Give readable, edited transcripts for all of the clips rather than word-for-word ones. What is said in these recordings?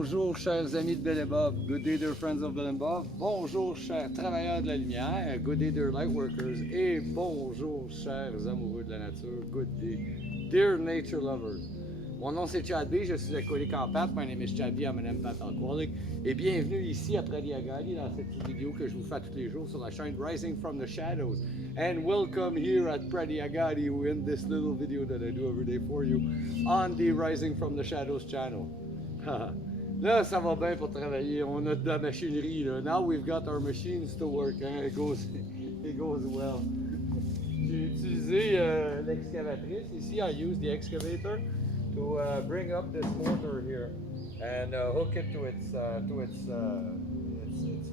Bonjour chers amis de Bill et Bob, good day dear friends of Bill and Bob. Bonjour chers travailleurs de la lumière, good day dear light workers. Et bonjour chers amoureux de la nature, good day dear nature lovers. Mon nom c'est Chad B, je suis alcoolique en pâte, my name is Chad B, I'm an empath alcoholic. Et bienvenue ici à Pradiagali dans cette petite vidéo que je vous fais tous les jours sur la chaîne Rising from the Shadows. And welcome here at Pradiagali in this little video that I do every day for you on the Rising from the Shadows channel. Là, ça va bien pour travailler. On a de la machinerie. Là. Now we've got our machines to work. Hein? It goes well. J'ai utilisé l'excavatrice. Ici, I use the excavator to bring up this motor here and hook it to its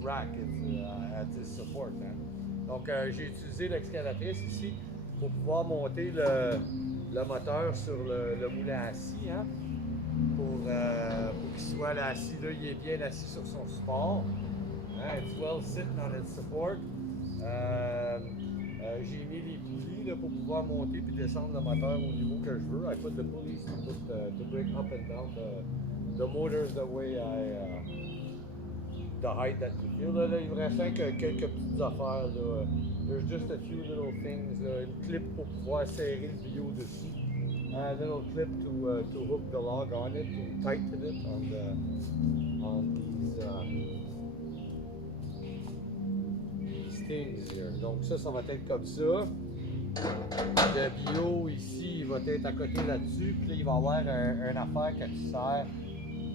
rack, its support. Hein? Donc, j'ai utilisé l'excavatrice ici pour pouvoir monter le moteur sur le moulin à scie. Hein? Pour qu'il soit là assis, là, il est bien assis sur son support. It's well sitting on its support. J'ai mis les poulies là, pour pouvoir monter puis descendre le moteur au niveau que je veux. I put the pulleys to bring up and down the motors the way the height that you feel. Là, il me reste quelques petites affaires. Là. There's just a few little things. Là. Une clip pour pouvoir serrer le bio dessus. A little clip to hook the log on it, to tighten it on these things here. Donc ça va être comme ça. Le bio ici, il va être à côté là-dessus. Puis là, il va y avoir une affaire que tu sers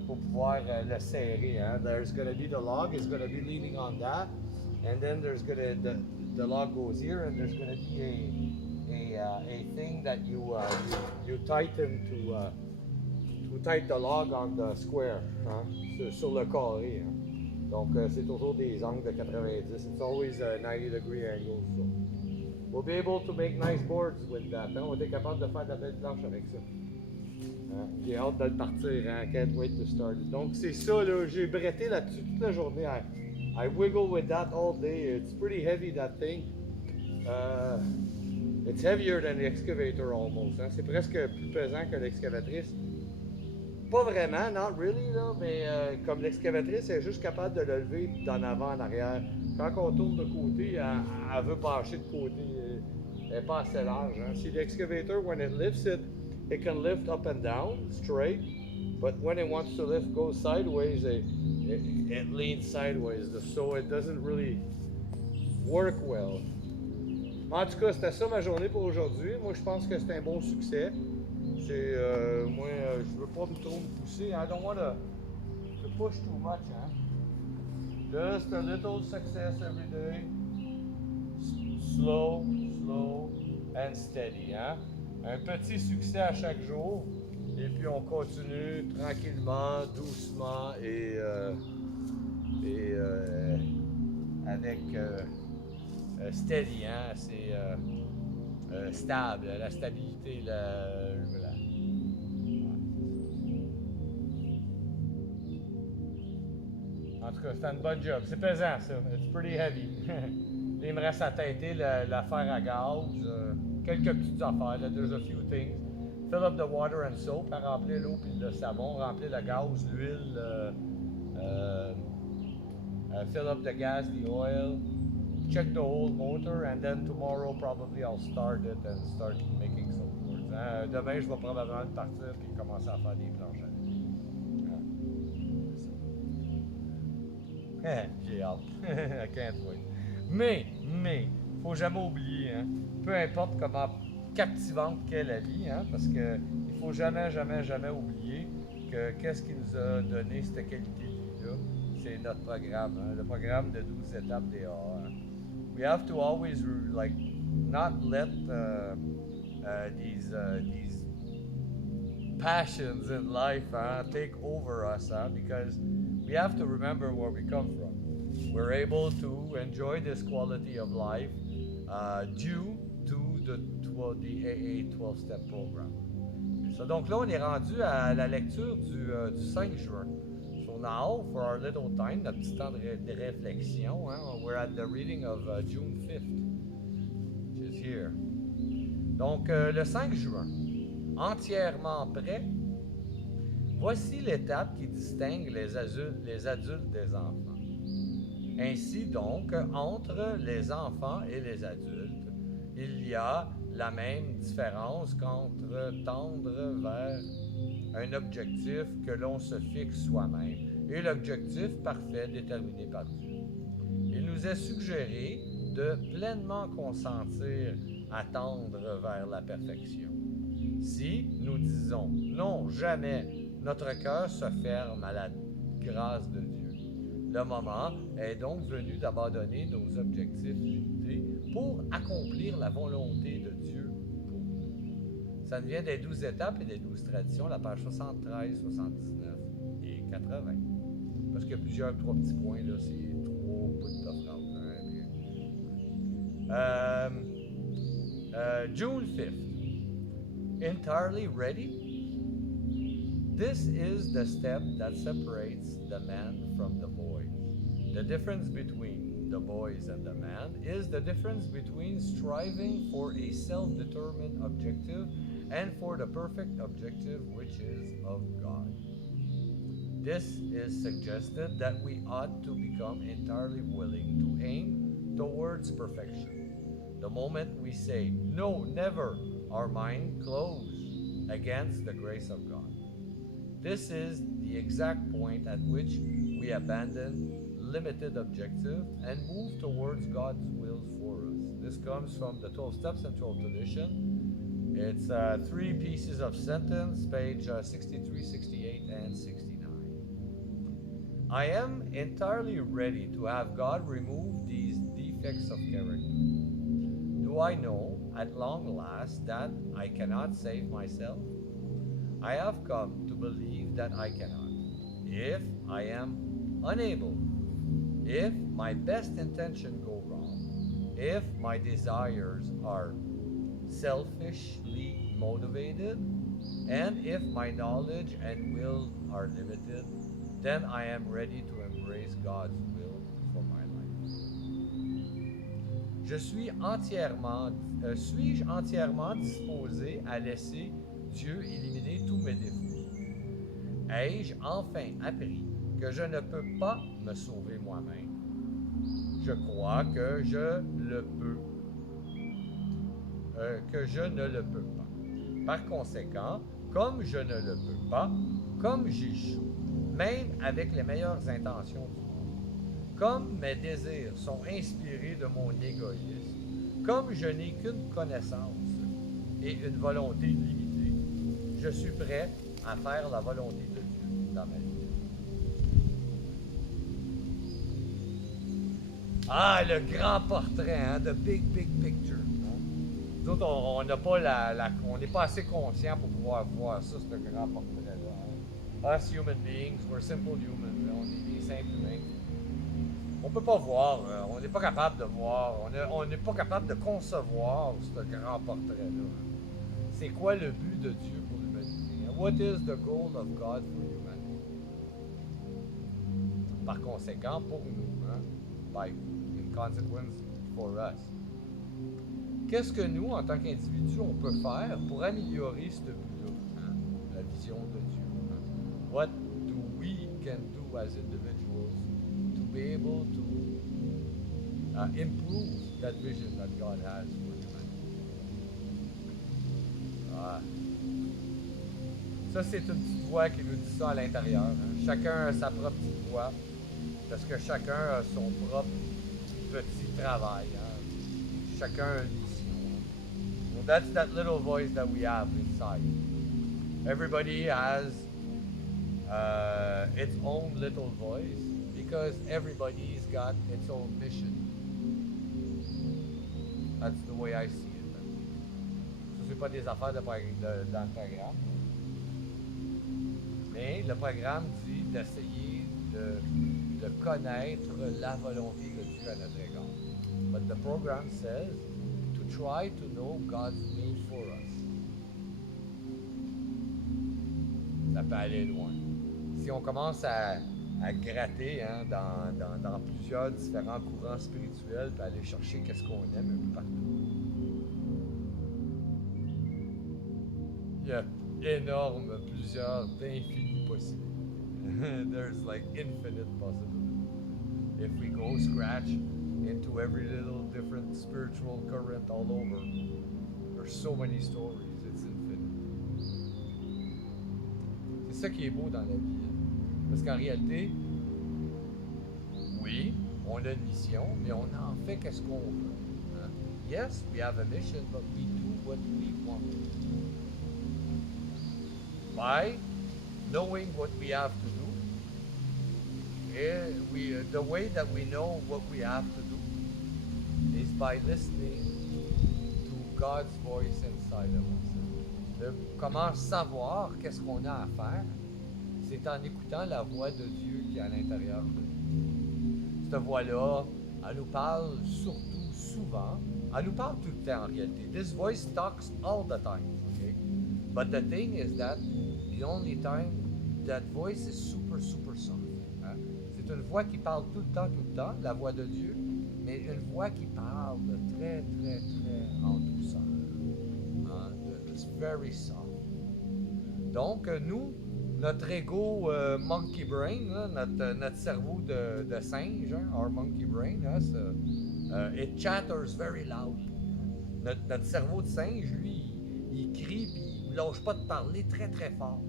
pour pouvoir le serrer. Hein. There's going to be the log, it's going to be leaning on that. And then there's going to, the log goes here and there's going to be a thing that you tighten to tighten the log on the square, hein, sur le carré. Hein. Donc c'est toujours des angles de 90. It's always a 90-degree angle. So we'll be able to make nice boards with that. Hein. On est capable de faire de la belle planche avec ça. Hein. J'ai hâte de le partir. Hein. Can't wait to start it. Donc c'est ça, là, j'ai bretté là-dessus toute la journée. I wiggle with that all day. It's pretty heavy, that thing. It's heavier than the excavator almost. Hein? C'est presque plus pesant que l'excavatrice. Pas vraiment, not really, là, mais comme l'excavatrice est juste capable de le lever d'en avant en arrière. Quand on tourne de côté, elle veut pencher de côté. Elle n'est pas assez large. Hein? See, the excavator, when it lifts it, it can lift up and down straight. But when it wants to lift, go sideways, it leans sideways. So it doesn't really work well. En tout cas, c'était ça ma journée pour aujourd'hui. Moi, je pense que c'est un bon succès. C'est, moi, je veux pas trop me pousser. I don't want to push too much. Hein? Just a little success every day. Slow, slow and steady. Hein? Un petit succès à chaque jour. Et puis, on continue tranquillement, doucement et avec... steady, hein? C'est stable, la stabilité, En tout cas, c'est une bonne job. C'est pesant, ça. It's pretty heavy. Il me reste à têter l'affaire à gaz, quelques petites affaires. Là. There's a few things. Fill up the water and soap, hein, remplir l'eau puis le savon, remplir le gaz, l'huile, fill up the gas, the oil. Check the old motor and then tomorrow probably I'll start it and start making some boards. Hein? Demain, je vais probablement partir et commencer à faire des planches. Hein? J'ai hâte. I can't wait. Mais, faut jamais oublier, hein? Peu importe comment captivante qu'est la vie, hein? Parce que il faut jamais oublier que qu'est-ce qui nous a donné cette qualité de vie-là, c'est notre programme, hein? Le programme de 12 étapes des A. Hein? We have to always like not let these passions in life take over us, because we have to remember where we come from. We're able to enjoy this quality of life due to the AA 12-step program. So, donc là, on est rendu à la lecture du 5 juin. So now, for our little time, notre petit temps de réflexion, hein, we're at the reading of June 5th, which is here. Donc, le 5 juin, entièrement prêt, Voici l'étape qui distingue les adultes des enfants. Ainsi donc, entre les enfants et les adultes, il y a la même différence qu'entre tendre vers un objectif que l'on se fixe soi-même et l'objectif parfait déterminé par Dieu. Il nous est suggéré de pleinement consentir à tendre vers la perfection. Si nous disons non, jamais, notre cœur se ferme à la grâce de Dieu. Le moment est donc venu d'abandonner nos objectifs limités pour accomplir la volonté de Dieu pour nous. Ça nous vient des 12 étapes et des 12 traditions, la page 73, 79 et 80. Parce qu'il y a plusieurs, 3 petits points, là, c'est 3 bouts de phrase. June 5th. Entirely ready? This is the step that separates the man from the boy. The difference between the boys and the man is the difference between striving for a self-determined objective and for the perfect objective which is of God. This is suggested that we ought to become entirely willing to aim towards perfection. The moment we say, no, never, our mind closes against the grace of God. This is the exact point at which we abandon limited objective and move towards God's will for us. This comes from the 12 Steps and 12 Tradition. It's 3 pieces of sentence, page 63, 68, and 69. I am entirely ready to have God remove these defects of character. Do I know at long last that I cannot save myself? I have come to believe that I cannot. If I am unable, if my best intention go wrong, if my desires are selfishly motivated, and if my knowledge and will are limited, then I am ready to embrace God's will for my life. Suis-je entièrement disposé à laisser Dieu éliminer tous mes défauts? Ai-je enfin appris que je ne peux pas me sauver moi-même? Je crois que je le peux, que je ne le peux pas. Par conséquent, comme je ne le peux pas, comme j'échoue, même avec les meilleures intentions du monde, comme mes désirs sont inspirés de mon égoïsme, comme je n'ai qu'une connaissance et une volonté limitée, je suis prêt à faire la volonté de Dieu dans ma vie. Ah, le grand portrait, hein, the big picture. Nous autres, on n'a pas on n'est pas assez conscient pour pouvoir voir ça, ce grand portrait-là. Hein. Us human beings, we're simple humans, on est des simples humains. On ne peut pas voir, on n'est pas capable de voir, on n'est pas capable de concevoir ce grand portrait-là. C'est quoi le but de Dieu pour l'humanité? Hein? What is the goal of God for humanity? Par conséquent, pour nous, hein, in consequence for us. Qu'est-ce que nous, en tant qu'individus, on peut faire pour améliorer ce but-là, hein? La vision de Dieu? Hein? What do we can do as individuals to be able to improve that vision that God has for humanity? Ah. Ça, c'est une petite voix qui nous dit ça à l'intérieur. Hein? Chacun a sa propre petite voix, parce que chacun a son propre petit travail. Hein? Chacun a une mission. Well, that's that little voice that we have inside. Everybody has its own little voice because everybody's got its own mission. That's the way I see it. Ce n'est pas des affaires dans le programme. Mais le programme dit d'essayer de connaître la volonté de Dieu à notre égard. But the program says to try to know God's will for us. Ça peut aller loin. Si on commence à gratter hein, dans plusieurs différents courants spirituels, puis aller chercher qu'est-ce qu'on aime un peu partout. Il y a plusieurs d'infinies possibilités. There's like infinite possibilities. If we go scratch into every little different spiritual current all over, there's so many stories, it's infinite. C'est ça qui est beau dans la vie. Parce qu'en réalité, oui, on a une mission, mais on en fait qu'est-ce qu'on veut. Hein? Yes, we have a mission, but we do what we want. By knowing what we have to do, the way that we know what we have to do is by listening to God's voice inside of us. Comment savoir qu'est-ce qu'on a à faire, c'est en écoutant la voix de Dieu qui est à l'intérieur de nous. Cette voix-là, elle nous parle surtout souvent, elle nous parle tout le temps en réalité. This voice talks all the time, okay? But the thing is that the only time that voice is super, super soft. Hein? C'est une voix qui parle tout le temps, la voix de Dieu, mais une voix qui parle de très, très, très en douceur. Hein? It's very soft. Donc, nous, notre ego monkey brain, là, notre cerveau de singe, hein, our monkey brain, it chatters very loud. Notre cerveau de singe, lui, il crie puis il ne lâche pas de parler très très fort.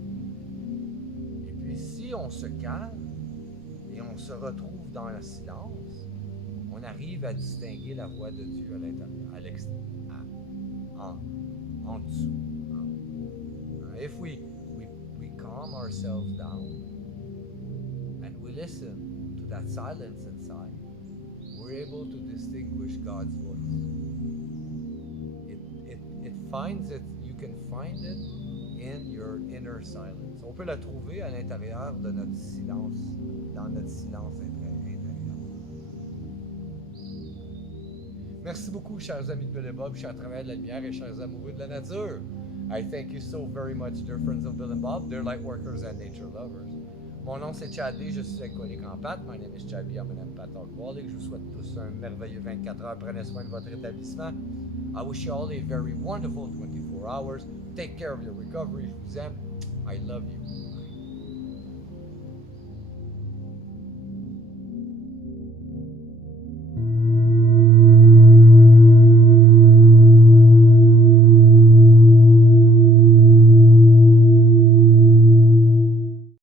Et puis si on se calme et on se retrouve dans le silence, on arrive à distinguer la voix de Dieu à l'intérieur, à l'extérieur, en dessous. If we calm ourselves down and we listen to that silence inside, we're able to distinguish God's voice. It finds it, you can find it in your inner silence. On peut la trouver à l'intérieur de notre silence, dans notre silence intérieur. Merci beaucoup, chers amis de Bill et Bob, chers travailleurs de la lumière et chers amoureux de la nature. I thank you so very much, dear friends of Bill and Bob, dear light workers and nature lovers. Mon nom c'est Chadley, je suis alcoolique en pâte. My name is Chadley, I'm an empath alcoholic. Je vous souhaite tous un merveilleux 24 heures. Prenez soin de votre rétablissement. I wish you all a very wonderful 24 hours. Take care of your recovery. Je vous aime. I love you.